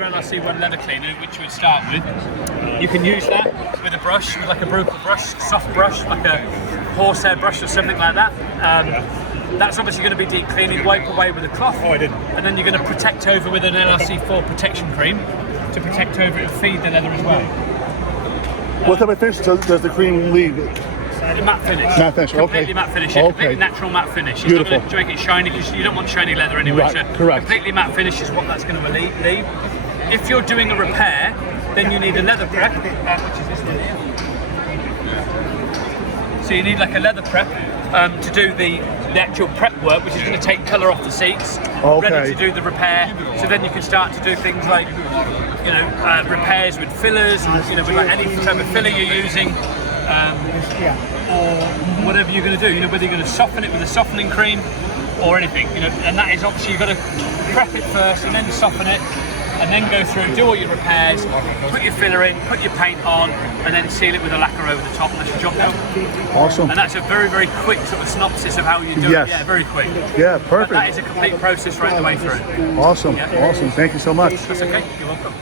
LRC one leather cleaner, which we'd start with. You can use that with a brush, with like a brutal brush, soft brush, like a horsehair brush or something like that. That's obviously going to be deep cleaning. Wipe away with a cloth. Oh, I didn't. And then you're going to protect over with an LRC4 protection cream to protect over it and feed the leather as well. What type of finish does the cream leave? The matte finish. Matte finish, Completely okay. matte finish, yeah. Okay. Completely natural matte finish. It's Beautiful. not going to make it shiny because you don't want shiny leather anyway. Right, So correct. Completely matte finish is what that's going to leave. If you're doing a repair, then you need a leather prep, which is this one here. So you need like a leather prep to do the actual prep work, which is going to take colour off the seats, Okay. ready to do the repair. So then you can start to do things like, you know, repairs with fillers, and, you know, with like any type of filler you're using, or whatever you're going to do. You know, whether you're going to soften it with a softening cream or anything. You know, and that is obviously you've got to prep it first and then soften it. And then go through, do all your repairs, put your filler in, put your paint on, and then seal it with a lacquer over the top, and that's your job done. Awesome. And that's a very, very quick sort of synopsis of how you do Yes. it. Yeah, very quick. Yeah, But perfect. that is a complete process right the way through. Awesome. Yeah. Awesome. Thank you so much. That's okay. You're welcome.